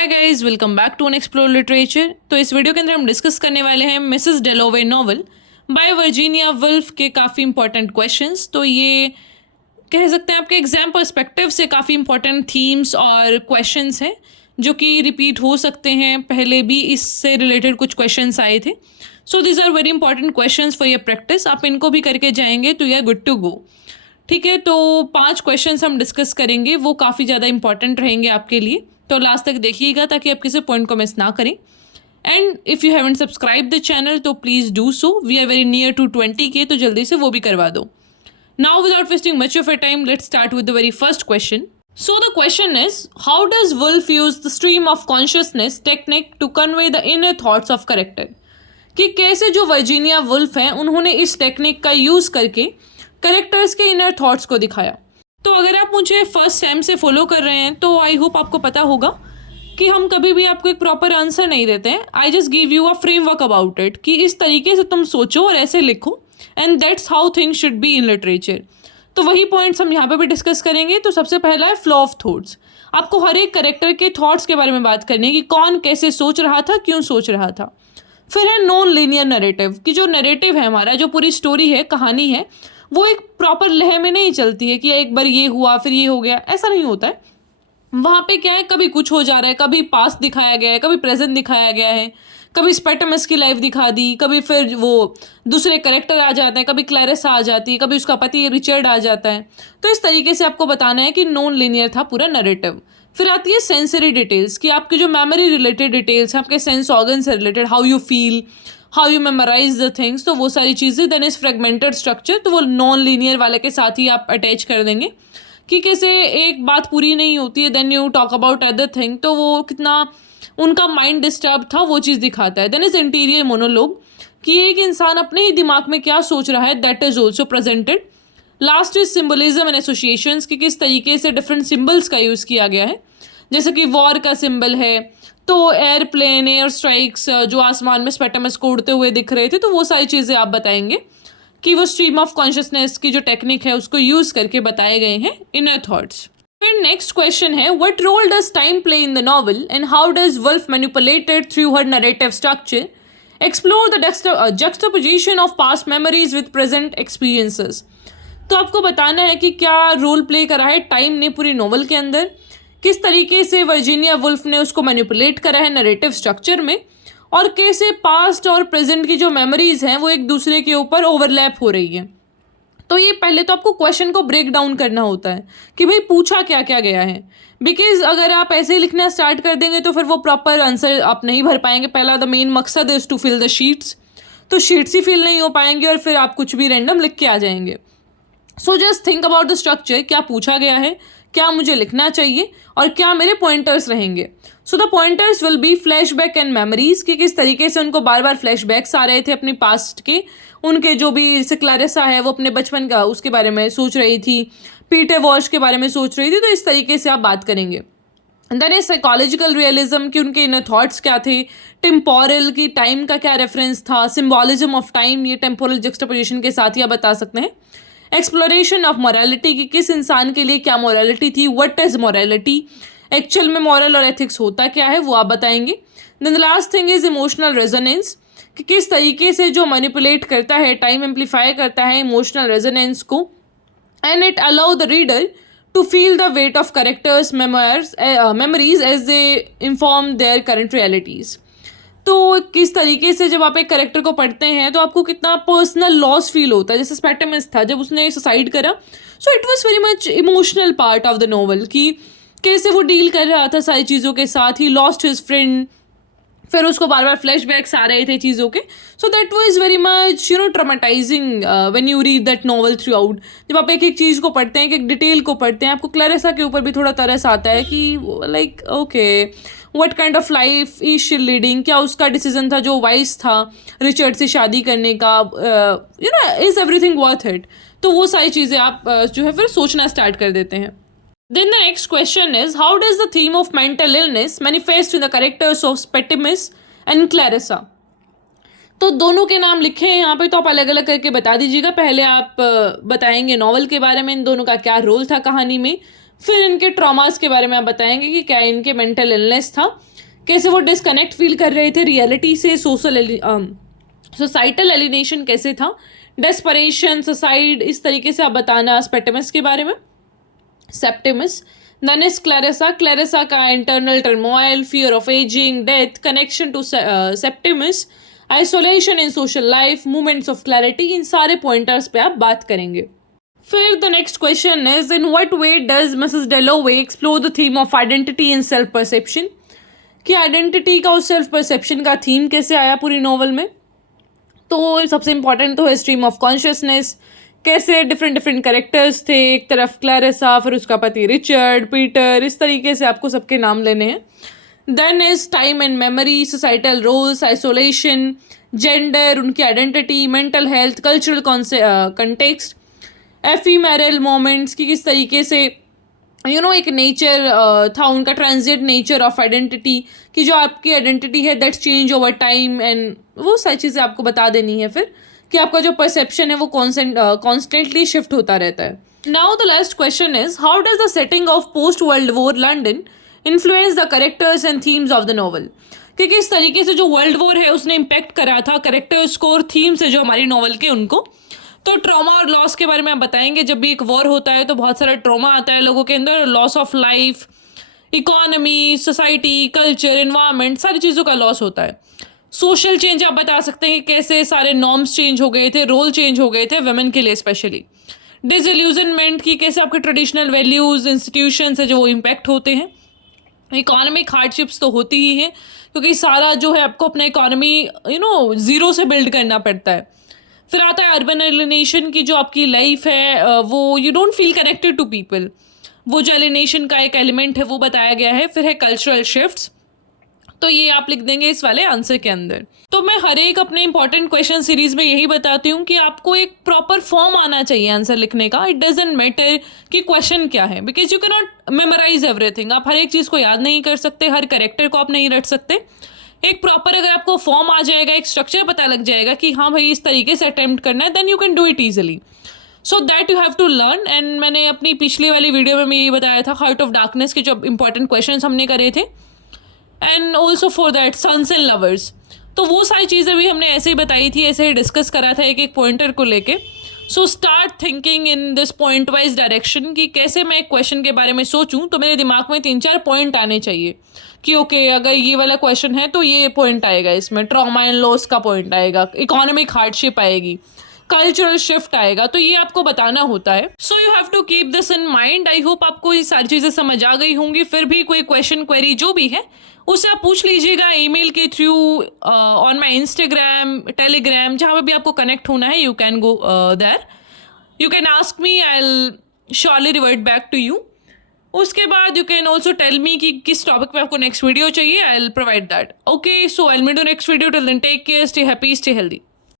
Hi guys, welcome back to unexplored literature. तो इस video के अंदर हम डिस्कस करने वाले हैं Mrs डेलोवे novel bye Virginia Woolf के काफ़ी इंपॉर्टेंट क्वेश्चंस। तो ये कह सकते हैं आपके एग्जाम पर्सपेक्टिव से काफ़ी इंपॉर्टेंट थीम्स और क्वेश्चंस हैं जो कि रिपीट हो सकते हैं। पहले भी इससे रिलेटेड कुछ क्वेश्चंस आए थे। So these are very important questions for your practice. आप इनको भी करके जाएंगे तो you are good to go. ठीक है, तो 5 क्वेश्चंस हम डिस्कस करेंगे, वो काफ़ी ज़्यादा इंपॉर्टेंट रहेंगे आपके लिए। तो लास्ट तक देखिएगा ताकि आप किसी पॉइंट को मिस ना करें। And if you haven't subscribe the channel तो please do so. We are very near to 20K, तो जल्दी से वो भी करवा दो। Now without wasting much of your time, let's start with the very first question. So the question is, how does Woolf use the stream of consciousness technique to convey the inner thoughts of character? कि कैसे जो Virginia Woolf हैं उन्होंने इस technique का use करके characters के inner thoughts को दिखाया। तो अगर आप मुझे फर्स्ट टाइम से फॉलो कर रहे हैं तो आई होप आपको पता होगा कि हम कभी भी आपको एक प्रॉपर आंसर नहीं देते हैं। I just give you a framework about it कि इस तरीके से तुम सोचो और ऐसे लिखो, and that's how things should be in literature. तो वही पॉइंट्स हम यहाँ पे भी डिस्कस करेंगे। तो सबसे पहला है फ्लो ऑफ थॉट्स। आपको हर एक करेक्टर के थॉट्स के बारे में बात करनी है कि कौन कैसे सोच रहा था, क्यों सोच रहा था। फिर है नॉन लीनियर नरेटिव, कि जो नरेटिव है हमारा, जो पूरी स्टोरी है, कहानी है, वो एक प्रॉपर लय में नहीं चलती है कि एक बार ये हुआ फिर ये हो गया, ऐसा नहीं होता है। वहाँ पे क्या है, कभी कुछ हो जा रहा है, कभी पास्ट दिखाया गया है, कभी प्रेजेंट दिखाया गया है, कभी स्पेटमस की लाइफ दिखा दी, कभी फिर वो दूसरे करेक्टर आ जाते हैं, कभी क्लैरिसा आ जाती है, कभी उसका पति रिचर्ड आ जाता है। तो इस तरीके से आपको बताना है कि नॉन लीनियर था पूरा नरेटिव। फिर आती है सेंसरी डिटेल्स, कि आपकी जो मेमोरी रिलेटेड डिटेल्स हैं, आपके सेंस ऑर्गन से related, how you feel, how you memorize the things, तो वो सारी चीज़ें। देन इज फ्रेगमेंटेड स्ट्रक्चर, तो वो नॉन लीनियर वाले के साथ ही आप अटैच कर देंगे कि कैसे एक बात पूरी नहीं होती है, then you talk about other thing, तो वो कितना उनका माइंड डिस्टर्ब था वो चीज़ दिखाता है। देन इज इंटीरियर मोनोलॉग, कि एक इंसान अपने ही दिमाग में क्या सोच रहा है, that is also presented. Last is symbolism and associations, कि किस तरीके से डिफरेंट सिम्बल्स का यूज़ किया गया है। जैसे कि वॉर का सिंबल है, तो एयरप्लेन, एयर स्ट्राइक्स जो आसमान में स्पेटमस को उड़ते हुए दिख रहे थे, तो वो सारी चीज़ें आप बताएंगे कि वो स्ट्रीम ऑफ कॉन्शियसनेस की जो टेक्निक है उसको यूज़ करके बताए गए हैं इनर थॉट्स। फिर नेक्स्ट क्वेश्चन है, what role does time play in the novel and how does Woolf manipulated through her narrative structure, explore the juxtaposition of past memories with present experiences. तो आपको बताना है कि क्या रोल प्ले करा है टाइम ने पूरी नॉवल के अंदर, किस तरीके से वर्जीनिया वुल्फ ने उसको मैनिपुलेट करा है नरेटिव स्ट्रक्चर में, और कैसे पास्ट और प्रेजेंट की जो मेमोरीज हैं वो एक दूसरे के ऊपर ओवरलैप हो रही है। तो ये पहले तो आपको क्वेश्चन को ब्रेक डाउन करना होता है कि भाई पूछा क्या क्या गया है, बिकॉज अगर आप ऐसे ही लिखना स्टार्ट कर देंगे तो फिर वो प्रॉपर आंसर आप नहीं भर पाएंगे। पहला द मेन मकसद is to fill the sheets, तो शीट्स ही फिल नहीं हो पाएंगे और फिर आप कुछ भी रैंडम लिख के आ जाएंगे। So just think about the structure, क्या पूछा गया है, क्या मुझे लिखना चाहिए, और क्या मेरे पॉइंटर्स रहेंगे। So the pointers will be flashback and memories, कि किस तरीके से उनको बार बार फ्लैशबैक्स आ रहे थे अपनी पास्ट के, उनके जो भी, जैसे क्लैरिसा है वो अपने बचपन का उसके बारे में सोच रही थी, पीटर वॉश के बारे में सोच रही थी, तो इस तरीके से आप बात करेंगे। देन इज साइकोलॉजिकल रियलिज्म, कि उनके इनर थॉट्स क्या थे, टेम्पोरल की टाइम का क्या रेफरेंस था, सिम्बॉलिज्म ऑफ टाइम, ये टेम्पोरल जक्सटापोजिशन के साथ ही आप बता सकते हैं। एक्सप्लोरेशन ऑफ मोरालिटी, कि किस इंसान के लिए क्या मोरालिटी थी, व्हाट इज मोरालिटी, एक्चुअल में मॉरल और एथिक्स होता क्या है वो आप बताएंगे। Then the last thing is emotional resonance, कि किस तरीके से जो मैनिपुलेट करता है, टाइम एम्पलीफाई करता है इमोशनल रेजोनेंस को, and it allow the reader to feel the weight of characters memories as they inform their current realities. तो किस तरीके से जब आप एक करेक्टर को पढ़ते हैं तो आपको कितना पर्सनल लॉस फील होता है। जैसे स्पेटमस था, जब उसने सुसाइड करा, so it was very much emotional part of the novel, कि कैसे वो डील कर रहा था सारी चीज़ों के साथ। ही लॉस्ट हिज फ्रेंड, फिर उसको बार बार फ्लैशबैक्स आ रहे थे चीज़ों के। So that was very much traumatising when you read that novel through out. जब आप एक एक चीज़ को पढ़ते हैं, एक एक डिटेल को पढ़ते हैं, आपको क्लैरिसा के ऊपर भी थोड़ा तरस आता है कि like okay, what kind of life is she leading, क्या उसका डिसीजन था जो वाइज था रिचर्ड से शादी करने का, इज एवरीथिंग वर्थ इट। तो वो सारी चीज़ें आप जो है फिर सोचना स्टार्ट कर देते हैं। Then the next question is, how does the theme of mental illness manifest in the characters of Septimus and Clarissa? तो दोनों के नाम लिखे हैं यहाँ पे, तो आप अलग अलग करके बता दीजिएगा। पहले आप बताएंगे नॉवल के बारे में, इन दोनों का क्या रोल था कहानी में, फिर इनके ट्रॉमास के बारे में आप बताएंगे कि क्या इनके मेंटल इलनेस था, कैसे वो डिस्कनेक्ट फील कर रहे थे रियलिटी से, सोसाइटल एलिनेशन कैसे था, डेस्परेशन, सुसाइड, इस तरीके से आप बताना सेप्टिमस के बारे में। Septimus then is Clarissa, Clarissa का internal turmoil, fear of aging, death, connection to Septimus, isolation in social life, moments of clarity, इन सारे पॉइंटर्स पे आप बात करेंगे। फिर the next question is in what way does Mrs Dalloway explore the theme of identity in self perception, कि identity का और सेल्फ परसेप्शन का थीम कैसे आया पूरी नॉवल में। तो सबसे इंपॉर्टेंट तो है स्ट्रीम ऑफ कॉन्शियसनेस, कैसे डिफरेंट डिफरेंट कैरेक्टर्स थे, एक तरफ क्लैरिसा, फिर उसका पति रिचर्ड, पीटर, इस तरीके से आपको सबके नाम लेने हैं। Then is time and memory, societal roles, isolation, gender, उनकी identity, mental health, cultural context, ephemeral moments की किस तरीके से एक नेचर था उनका, ट्रांजिट नेचर ऑफ आइडेंटिटी, कि जो आपकी आइडेंटिटी है that's change over time, and वो सारी चीज़ें आपको बता देनी है। फिर कि आपका जो परसेप्शन है वो कॉन्स्टेंटली शिफ्ट होता रहता है। Now the last question is how does the setting of post world war London influence the characters and themes of the novel, कि किस तरीके से जो वर्ल्ड वॉर है उसने इम्पेक्ट करा था करेक्टर्स को और थीम्स है जो हमारी नॉवल के उनको। तो ट्रॉमा और लॉस के बारे में आप बताएंगे। जब भी एक वॉर होता है तो बहुत सारा ट्रॉमा आता है लोगों के अंदर, loss of life, economy, society, culture, environment, सारी चीज़ों का लॉस होता है। सोशल चेंज आप बता सकते हैं कि कैसे सारे नॉर्म्स चेंज हो गए थे, रोल चेंज हो गए थे वुमेन के लिए स्पेशली। डिसइल्यूजनमेंट की कैसे आपके ट्रेडिशनल वैल्यूज़, इंस्टीट्यूशंस है जो वो इम्पैक्ट होते हैं। इकोनॉमिक हार्डशिप्स तो होती ही हैं क्योंकि सारा जो है आपको अपना इकोनॉमी ज़ीरो से बिल्ड करना पड़ता है। फिर आता है अर्बन एलिनेशन की जो आपकी लाइफ है वो you don't feel connected to people, वो जो एलिनेशन का एक एलिमेंट है वो बताया गया है। फिर है कल्चरल शिफ्ट्स, तो ये आप लिख देंगे इस वाले आंसर के अंदर। तो मैं हर एक अपने इंपॉर्टेंट क्वेश्चन सीरीज में यही बताती हूँ कि आपको एक प्रॉपर फॉर्म आना चाहिए आंसर लिखने का। इट डजेंट मैटर कि क्वेश्चन क्या है, because you can not memorize everything. आप हर एक चीज़ को याद नहीं कर सकते, हर करेक्टर को आप नहीं रट सकते। एक प्रॉपर अगर आपको फॉर्म आ जाएगा, एक स्ट्रक्चर पता लग जाएगा कि हाँ भाई इस तरीके से अटेम्प्ट करना है, then you can do it easily. So that you have to learn. And मैंने अपनी पिछली वाली वीडियो में यही बताया था, हार्ट ऑफ डार्कनेस के जो इंपॉर्टेंट क्वेश्चन हमने करे थे, and also for that Sons and Lovers. तो वो सारी चीज़ें भी हमने ऐसे ही बताई थी, ऐसे ही डिस्कस करा था एक एक पॉइंटर को लेके। So start thinking in this point wise direction कि कैसे मैं एक क्वेश्चन के बारे में सोचूं। तो मेरे दिमाग में 3-4 पॉइंट आने चाहिए कि ओके अगर ये वाला क्वेश्चन है तो ये पॉइंट आएगा, इसमें ट्रॉमा एंड लॉस का पॉइंट आएगा, इकोनॉमिक हार्डशिप आएगी, कल्चरल शिफ्ट आएगा, तो ये आपको बताना होता है। So you have to keep this in mind. I hope आपको ये सारी चीज़ें समझ आ गई होंगी। फिर भी कोई क्वेश्चन क्वेरी जो भी है उससे आप पूछ लीजिएगा ईमेल के through, on my Instagram, Telegram, जहाँ पे भी आपको कनेक्ट होना है you can go there, you can ask me, I will surely revert back to you. उसके बाद you can also tell me कि किस टॉपिक पे आपको नेक्स्ट वीडियो चाहिए, I will provide that. Okay, so I will meet you next video. Till then take care, stay happy, stay healthy.